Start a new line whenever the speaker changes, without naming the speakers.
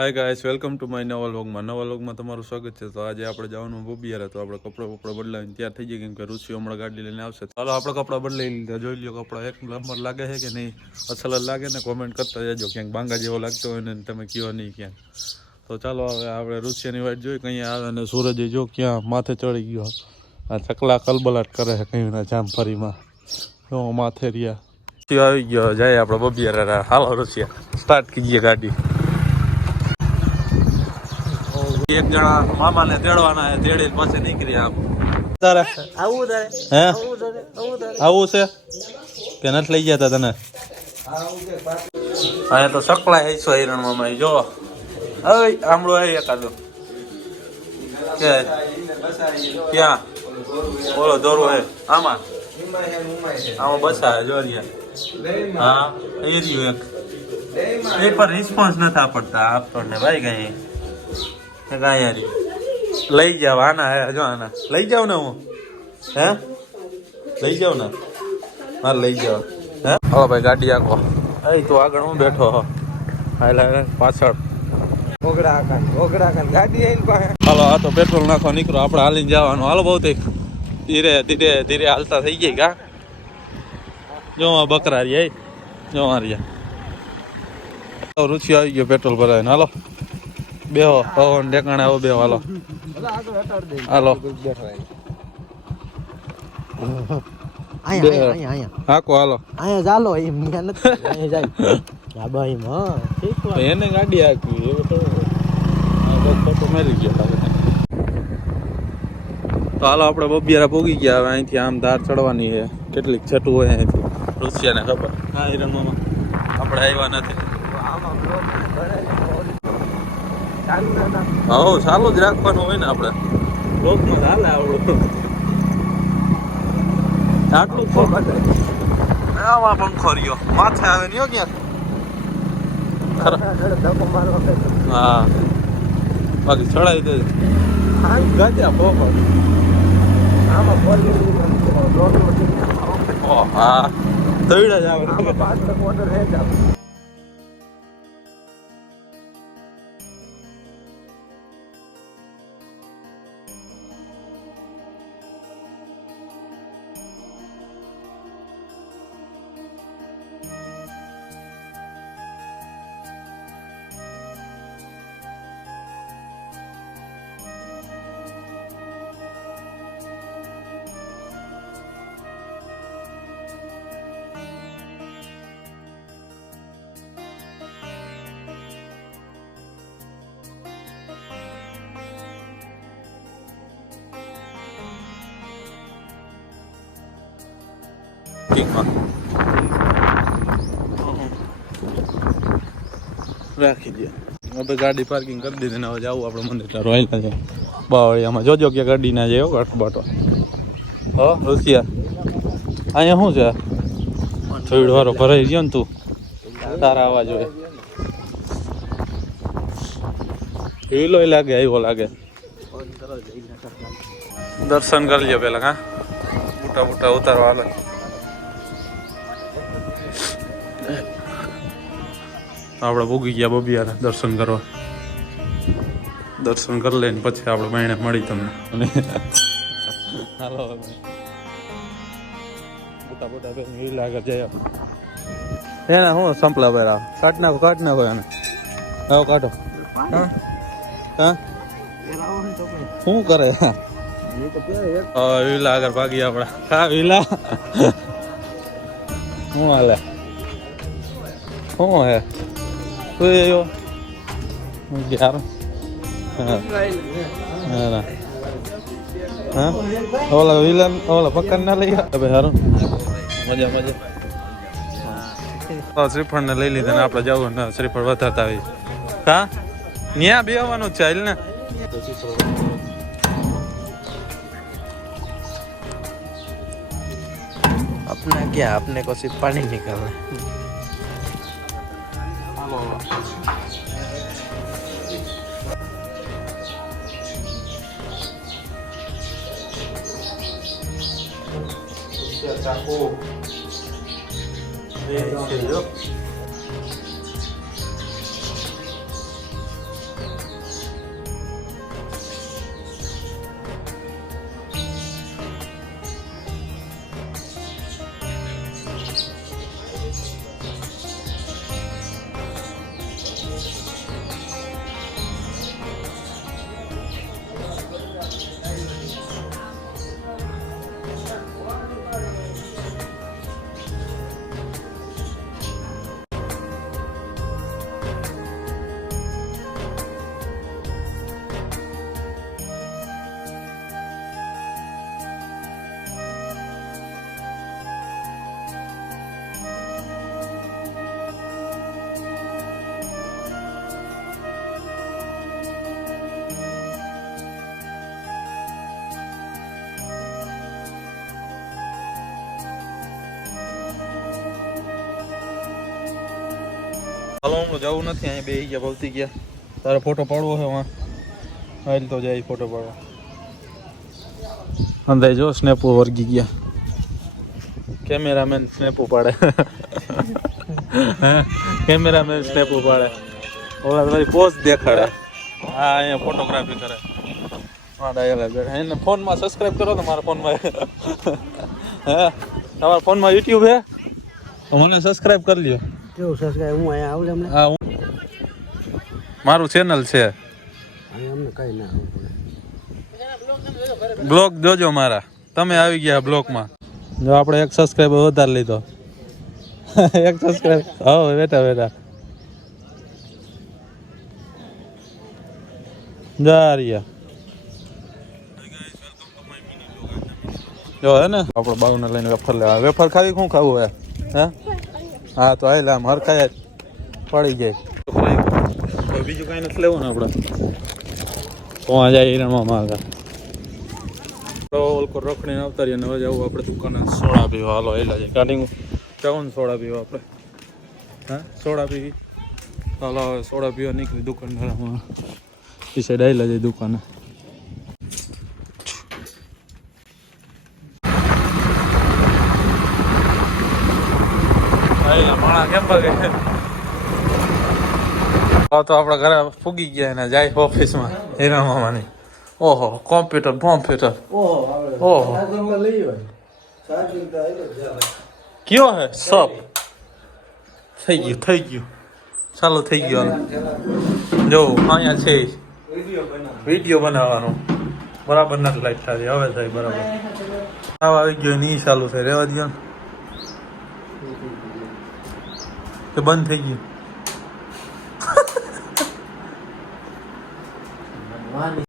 Hi guys welcome to my નવા વ્લોગમાં નવા વ્લોગમાં તમારું સ્વાગત છે. તો આજે આપણે જવાનું બોબિયાર તો આપણે કપડાં કપડાં બદલાવીને તૈયાર થઈ ગયા કેમ કે રુચિ હમણાં ગાડી લઈને આવશે. ચાલો આપણે કપડાં બદલાઈ લીધા. જોઈ લ્યો કપડાં એક નંબર લાગે છે કે નહીં? અસલ લાગે ને કોમેન્ટ કરતા જજો ક્યાંક બાંગા જેવો લાગતો હોય ને તમે કયો નહીં ક્યાંક. તો ચાલો હવે આપણે રુચિની વાત જોઈ. કંઈ આવે અને સૂરજે જો ક્યાં માથે ચડી ગયો. આ ચકલા કલબલાટ કરે છે કहीं ના જામફળીમાં જો માથે રહ્યા. આવી ગયો. જાય આપણે બબિયારા હાલો રુચિયા સ્ટાર્ટ કીજીએ ગાડી. એક જણા મામાને તેડવાના હે તેડી પછી નીકળી આમ. તારે?
આવું તારે?
હે?
આવું
છે? કે નથી લઈ જતા તને? અહીંયા તો સકલા હે છો હિરણ મામા જો. અય આમળો હે એકાદો કે ક્યાં? બોલો દોરો હે. આમાં? આમાં બસા આવે જો હા એ રહ્યું એક. એ પર રિસ્પોન્સ નથી આપડતા આપણને ભાઈ કઈ યારી. લઈ જાવ આના હે જો આના. લઈ જાવ ને હું. હે? લઈ જાવ ને. મારે લઈ જાવ હે? હાલો ભાઈ ગાડી આખો. અહીં તું આગળ હું બેઠો હો. હાલ હાલ પાછળ. હાલો આ તો પેટ્રોલ નાખો નીકળો આપણે હાલીને જવાનું. હાલો બહુ ધીરે ધીરે ધીરે હાલતા થઈ ગઈ કા? જોવા બકરા રે જોવા રહ્યા. રુચિ આવી ગયો પેટ્રોલ ભરાય હાલો. બેહો પવન ઢેકાણે આવો બેહો હાલો. હાલો. હાકો હાલો.
અહીંયા ચાલો એમ નથી. જાય.
એને ગાડી હાંકવી ફોટો મારી ગયો લાગે. તો હાલો આપણે બબિયારા પોગી ગયા હવે અહીંથી આમ ધાર ચડવાની છે. કેટલીક છઠું હોય અહીંથી. ઋષિયાને ખબર. હા હિરણ મામા આપણે આવ્યા નથી
આમાં બ્લોક ભરાય ચાલુ ના થાય.
હા ચાલુ જ રાખવાનું હોય ને આપણે લોકમાં હાલે આવડું. આટલું આમાં પંખો રહ્યો. માથે આવે હો ક્યાં? હા. બાકી ચડાવી દે.
નથી.
ઓ હા. તૈડા જ આવે. કિંગમાં રાખી દે હવે ગાડી પાર્કિંગ કરી દીધી ને હવે જવું આપણે મંદિર. રોયલા છે. બાવળિયામાં જોજો કે ગાડી ના જાય બાટો. હો, રુસિયા. અહીંયા શું છે? થોડી વારો ભરાઈ ગયો તું. તારા અવાજ હોય. હીલો લાગે આવ્યો લાગે. દર્શન કરી લ્યો પેલા, હા? બુટા બુટા ઉતારવા હાલે. આપણે ભૂગી ગયા બબિયારા દર્શન કરવા. દર્શન કરી લઈને પછી આપણે બહેણે મળી તમને. અને હાલો. બુટા બુટા પહેરીને ઈ લાગે જય એને હું સંપલા પહેરા? કાઢ નાખો કાઢ નાખો એને. આવો કાઢો. હા? હા. શું કરે? વિલા આગળ ભાગી આપણે. હા, વિલા. શું હાલે? શું હે તું આવ્યો અગિયાર હા હા ઓલા વિલન ઓલા પકડ ના લઈ ભાઈ સારું મજા મજા શ્રીફળ ને લઈ લીધા ને આપણે જવું ને શ્રીફળ વધારતા આવી હા ન્યા બે આવવાનું છે ને
આપને ક્યાં આપને કશી પાણી નીકળે 하고
자 짜고. 네, 이렇게 હાલો હમણાં જવું નથી અહીંયા બે ગયા, ભવતી ગયા. તારે ફોટો પાડવો છે વાં હાલ તો જાય, ફોટો પાડવા. અંદાજ જો, સ્નેપો વર્ગી ગયા. કેમેરામેન સ્નેપો પાડે. કેમેરામેન સ્નેપો પાડે. ઓલા તમારી પોસ્ટ દેખાડે. હા, અહીંયા ફોટોગ્રાફી કરે. એને ફોનમાં સબસ્ક્રાઇબ કરો તો મારા ફોનમાં હે. તમારા ફોનમાં યુટ્યુબ હે? મને સબસ્ક્રાઇબ કરી લ્યો.
કેવું સબસ્ક્રાઈબ હું અહીંયા આવું અમને
હા હું મારું ચેનલ છે.
અમને કઈ ના
બ્લોગ જોજો મારા. તમે આવી ગયા બ્લોગમાં. જો આપણે એક સબસ્ક્રાઈબર વધારે લીધો. એક સબસ્ક્રાઈબ હા બેટા બેટા જા જો હે ને? આપણે બાઉને લઈને વેફર લેવા વેફર ખાવી શું ખાવું હે? હે? હા, તો આયલા આમ હરખાય જ પડી જાય બીજું કાંઈ નથી લેવું ને આપણે? પહોંચ જાય હિરણમાં માગા ઓલકો રખડીને આવતા રહીએ ને હવે જવું આપણે દુકાને સોડા પીવા. હાલો એલા જાય કાઢી જવું સોડા પીવા આપણે. હા? સોડા પીવી હાલો સોડા પીવા નીકળી દુકાન એ સાઈડ આવેલા જાય દુકાને. માણા કેમ હા તો આપણા ઘરે ફૂગી ગયા ને જાય ઓફિસમાં હીરા મામાની. ઓહો કોમ્પ્યુટર કોમ્પ્યુટર.
ઓહો
કયો હે? સપ થઈ ગયું થઈ ગયું. ચાલુ થઈ ગયું. જો અહીંયા છે. વીડિયો બનાવવાનો. બરાબર નથી લાઈટ થતી હવે થાય બરાબર. આવ આવી ગયો નહીં ચાલુ થાય. રેવા દો કે બંધ થઈ ગયું.